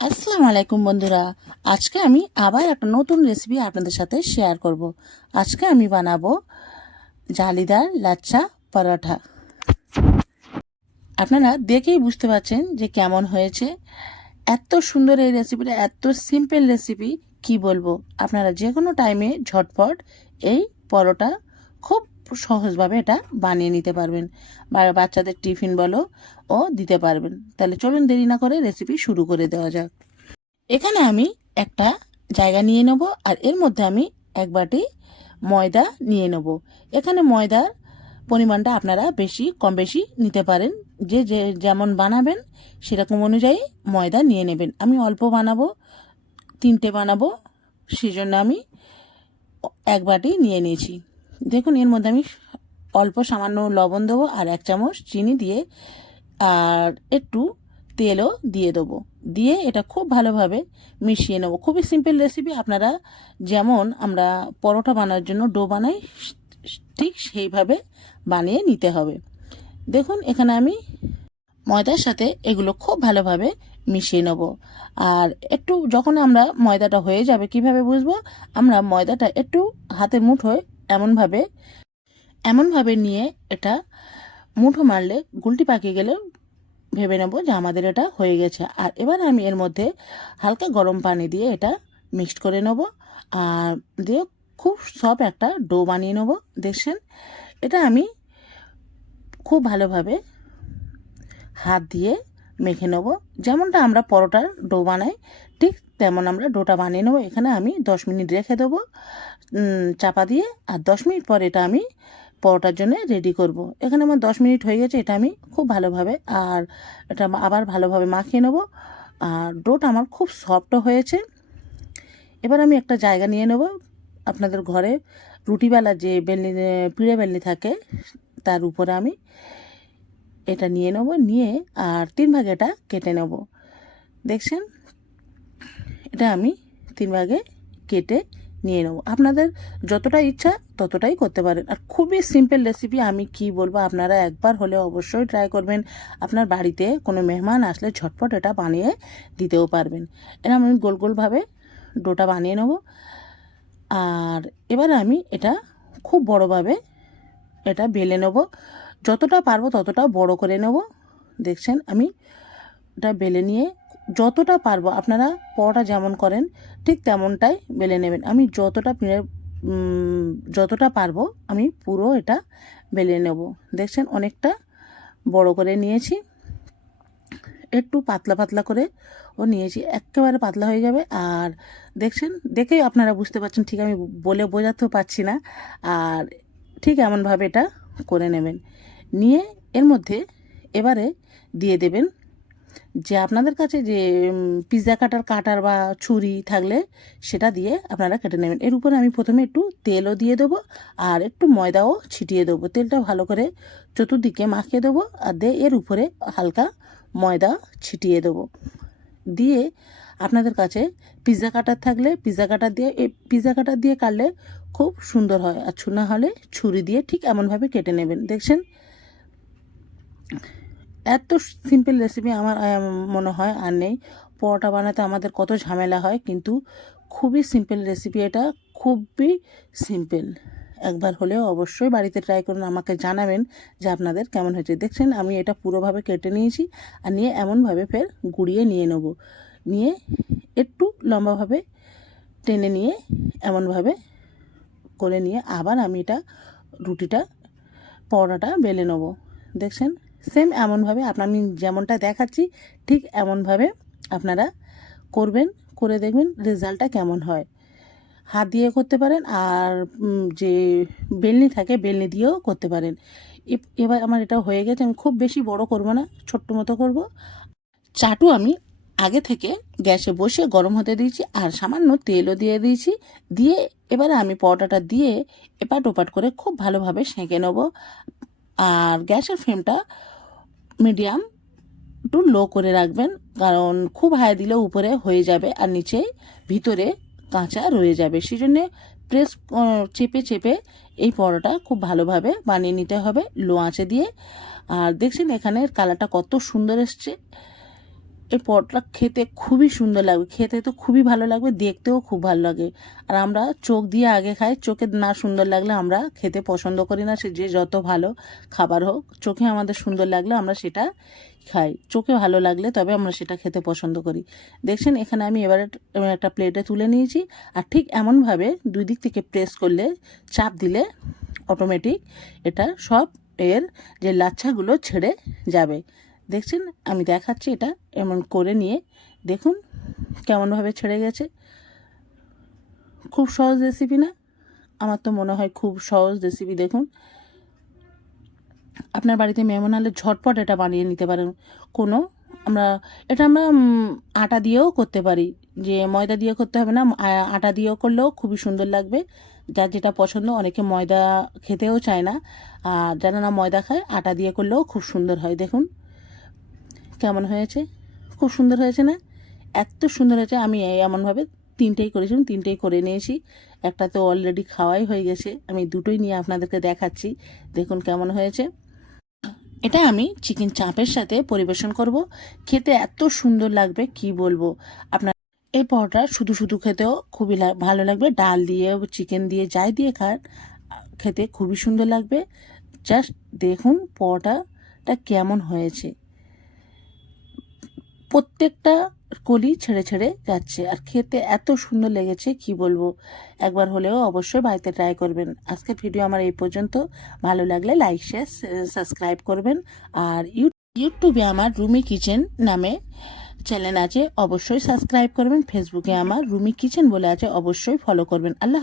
আসসালামু আলাইকুম বন্ধুরা। আজকে আমি আবার একটা নতুন রেসিপি আপনাদের সাথে শেয়ার করব। আজকে আমি বানাবো জালিদার লাচ্চা পরোটা। আপনারা দেখেই বুঝতে পারছেন যে কেমন হয়েছে। এত সুন্দর এই রেসিপিটা এত সিম্পল রেসিপি কি বলব? আপনারা যে কোনো টাইমে ঝটপট এই পরোটা খুব সহজভাবে এটা বানিয়ে নিতে পারবেন। বাচ্চাদের টিফিন বলো ও দিতে পারবেন। তাহলে চলুন দেরি না করে রেসিপি শুরু করে দেওয়া যাক। এখানে আমি একটা জায়গা নিয়ে নেব আর এর মধ্যে আমি এক বাটি ময়দা নিয়ে নেব। এখানে ময়দার পরিমাণটা আপনারা বেশি, কম বেশি নিতে পারেন। যে যে, যেমন বানাবেন সেরকম অনুযায়ী ময়দা নিয়ে নেবেন। আমি অল্প বানাবো, তিনটে বানাবো, সেজন্য আমি এক বাটি নিয়ে নিয়েছি। দেখুন, এর মধ্যে আমি অল্প সামান্য লবণ দেবো আর এক চামচ চিনি দিয়ে, আর একটু তেলও দিয়ে দেবো। দিয়ে এটা খুব ভালোভাবে মিশিয়ে নেব। খুবই সিম্পল রেসিপি আপনারা যেমন আমরা পরোটা বানার জন্য ডো বানাই, ঠিক সেইভাবে বানিয়ে নিতে হবে। দেখুন, এখানে আমি ময়দার সাথে এগুলো খুব ভালোভাবে মিশিয়ে নেব। আর একটু যখন আমরা ময়দাটা হয়ে যাবে, কীভাবে বুঝব? আমরা ময়দাটা একটু হাতের মুঠোয় এমনভাবে এমনভাবে নিয়ে এটা মুঠো মারলে গুলটি পাকিয়ে গেলে ভেবে নেব যে আমাদের এটা হয়ে গেছে। আর এবার আমি এর মধ্যে হালকা গরম পানি দিয়ে এটা মিক্সড করে নেব আর দিয়ে খুব সব একটা ডো বানিয়ে নেব। দেখছেন? এটা আমি খুব ভালোভাবে হাত দিয়ে মেখে নেব। যেমনটা আমরা পরোটার ডো বানাই, ঠিক তেমন আমরা ডোটা বানিয়ে নেব। এখানে আমি দশ মিনিট রেখে দেবো। চাপা দিয়ে আর দশ মিনিট পর এটা আমি পরোটার জন্য রেডি করব। এখানে আমার দশ মিনিট হয়ে গেছে, এটা আমি খুব ভালোভাবে আর এটা আবার ভালোভাবে মাখিয়ে নেব। আর ডোটা আমার খুব সফটও হয়েছে। এবার আমি একটা জায়গা নিয়ে নেব। আপনাদের ঘরে রুটিবেলা যে বেলনি, পিঁড়ে বেলনি থাকে, তার উপরে আমি এটা নিয়ে নেব, নিয়ে আর তিন ভাগে এটা কেটে নেব। দেখছেন? এটা আমি তিন ভাগে কেটে নিয়ে নেব। আপনাদের যতটা ইচ্ছা ততটাই করতে পারেন। আর খুবই সিম্পল রেসিপি আমি কি বলব, আপনারা একবার হলে অবশ্যই ট্রাই করবেন। আপনার বাড়িতে কোনো মেহমান আসলে ঝটপট এটা বানিয়ে দিতেও পারবেন। এরকম আমি গোল গোলভাবে ডোটা বানিয়ে নেব। আর এবার আমি এটা খুব বড়োভাবে এটা বেলে নেব। যতটা পারব ততটা বড় করে নেব। দেখছেন আমি এটা বেলে নিয়ে যতটা পারব, আপনারা পরোটা যেমন করেন, ঠিক তেমনটাই বেলে নেবেন। আমি যতটা যতটা পারব, আমি পুরো এটা বেলে নেব। দেখছেন, অনেকটা বড় করে নিয়েছি। একটু পাতলা পাতলা করে ও নিয়েছি। একেবারে পাতলা হয়ে যাবে। আর দেখছেন, দেখেই আপনারা বুঝতে পারছেন, ঠিক আমি বলে বোঝাতেও পারছি না। আর ঠিক এমনভাবে এটা করে নেবেন। নিয়ে এর মধ্যে এবারে দিয়ে দেবেন যে আপনাদের কাছে যে পিৎজা কাটার কাটার বা ছুরি থাকলে সেটা দিয়ে আপনারা কেটে নেবেন। এর উপরে আমি প্রথমে একটু তেলও দিয়ে দেবো আর একটু ময়দাও ছিটিয়ে দেবো। তেলটা ভালো করে চতুর্দিকে মাখিয়ে দেবো আর দিয়ে এর উপরে হালকা ময়দা ছিটিয়ে দেবো। দিয়ে আপনাদের কাছে পিৎজা কাটার থাকলে পিৎজা কাটার দিয়ে পিৎজা কাটার দিয়ে কাটলে খুব সুন্দর হয়। আর ছুনা হলে ছুরি দিয়ে ঠিক এমনভাবে কেটে নেবেন। দেখছেন? এত সিম্পল রেসিপি আমার মনে হয় আর নেই। পরোটা বানাতে আমাদের কত ঝামেলা হয়, কিন্তু খুবই সিম্পল রেসিপি এটা, খুবই সিম্পল একবার হলেও অবশ্যই বাড়িতে ট্রাই করুন, আমাকে জানাবেন যে আপনাদের কেমন হয়েছে। দেখছেন, আমি এটা পুরোভাবে কেটে নিয়েছি আর নিয়ে এমনভাবে ফের গুড়িয়ে নিয়ে নেব। নিয়ে একটু লম্বাভাবে টেনে নিয়ে এমনভাবে করে নিয়ে আবার আমি এটা রুটিটা, পরোটাটা বেলে নেব। দেখছেন? সেম এমনভাবে আপনার আমি যেমনটা দেখাচ্ছি, ঠিক এমনভাবে আপনারা করবেন, করে দেখবেন রেজাল্টটা কেমন হয়। হাত দিয়ে করতে পারেন আর যে বেলনি থাকে বেলনি দিয়েও করতে পারেন। এবার আমার এটা হয়ে গেছে, আমি খুব বেশি বড় করব না, ছোট্ট মতো করব। চাটু আমি আগে থেকে গ্যাসে বসে গরম হতে দিয়েছি আর সামান্য তেলও দিয়ে দিয়েছি, দিয়ে এবারে আমি পরোটাটা দিয়ে এপাট ওপাট করে খুব ভালোভাবে সেঁকে নেব। আর গ্যাসের ফ্লেমটা মিডিয়াম একটু লো করে রাখবেন, কারণ খুব হাই দিলে উপরে হয়ে যাবে আর নিচে ভিতরে কাঁচা রয়ে যাবে। সেই জন্যে প্রেস চেপে চেপে এই পরোটা খুব ভালোভাবে বানিয়ে নিতে হবে লো আঁচে দিয়ে। আর দেখছেন এখানের কালারটা কত সুন্দর এসছে। এই পরোটা খেতে খুবই সুন্দর লাগবে। খেতে তো খুবই ভালো লাগবে, দেখতেও খুব ভালো লাগে। আর আমরা চোখ দিয়ে আগে খাই, চোখে না সুন্দর লাগলে আমরা খেতে পছন্দ করি না, সে যে যত ভালো খাবার হোক, চোখে আমাদের সুন্দর লাগলে আমরা সেটা খাই। চোখে ভালো লাগলে তবে আমরা সেটা খেতে পছন্দ করি। দেখছেন, এখানে আমি এবারে একটা প্লেটে তুলে নিয়েছি। আর ঠিক এমনভাবে দুই দিক থেকে প্রেস করলে, চাপ দিলে অটোমেটিক এটা সব এর যে লাচ্ছাগুলো ছেড়ে যাবে। দেখছেন? আমি দেখাচ্ছি এটা। এমন করে নিয়ে দেখুন কেমনভাবে ছেড়ে গেছে। খুব সহজ রেসিপি না? আমার তো মনে হয় খুব সহজ রেসিপি দেখুন। আপনার বাড়িতে মেহমান হলে ঝটপট এটা বানিয়ে নিতে পারেন। কোনো আমরা, এটা আমরা আটা দিয়েও করতে পারি। যে ময়দা দিয়ে করতে হবে না আটা দিয়েও করলেও খুবই সুন্দর লাগবে। যার যেটা পছন্দ, অনেকে ময়দা খেতেও চায় না। আর যারা না ময়দা খায়, আটা দিয়ে করলেও খুব সুন্দর হয়। দেখুন। কেমন হয়েছে? খুব সুন্দর হয়েছে না? এত সুন্দর হয়েছে, আমি এমনভাবে তিনটেই করেছিলাম, তিনটেই করে নিয়েছি। একটা তো অলরেডি খাওয়াই হয়ে গেছে, আমি দুটোই নিয়ে আপনাদেরকে দেখাচ্ছি। দেখুন কেমন হয়েছে। এটা আমি চিকেন চাপের সাথে পরিবেশন করব। খেতে এত সুন্দর লাগবে, কি বলব? আপনার এই পরোটা শুধু শুধু খেতেও খুবই ভালো লাগবে। ডাল দিয়ে চিকেন দিয়ে, যাই দিয়ে খান, খেতে খুবই সুন্দর লাগবে। জাস্ট দেখুন পরোটাটা কেমন হয়েছে। প্রত্যেকটা কলি ছেড়ে ছেড়ে যাচ্ছে। আর খেতে এত সুন্দর লেগেছে, কি বলব? একবার হলেও অবশ্যই বাড়িতে ট্রাই করবেন। আজকের ভিডিও আমার এই পর্যন্ত। ভালো লাগলে লাইক শেয়ার সাবস্ক্রাইব করবেন। আর ইউ- ইউটিউবে আমার রুমি কিচেন নামে চ্যানেল আছে, অবশ্যই সাবস্ক্রাইব করবেন। ফেসবুকে আমার রুমি কিচেন বলে আছে, অবশ্যই ফলো করবেন। আল্লাহ।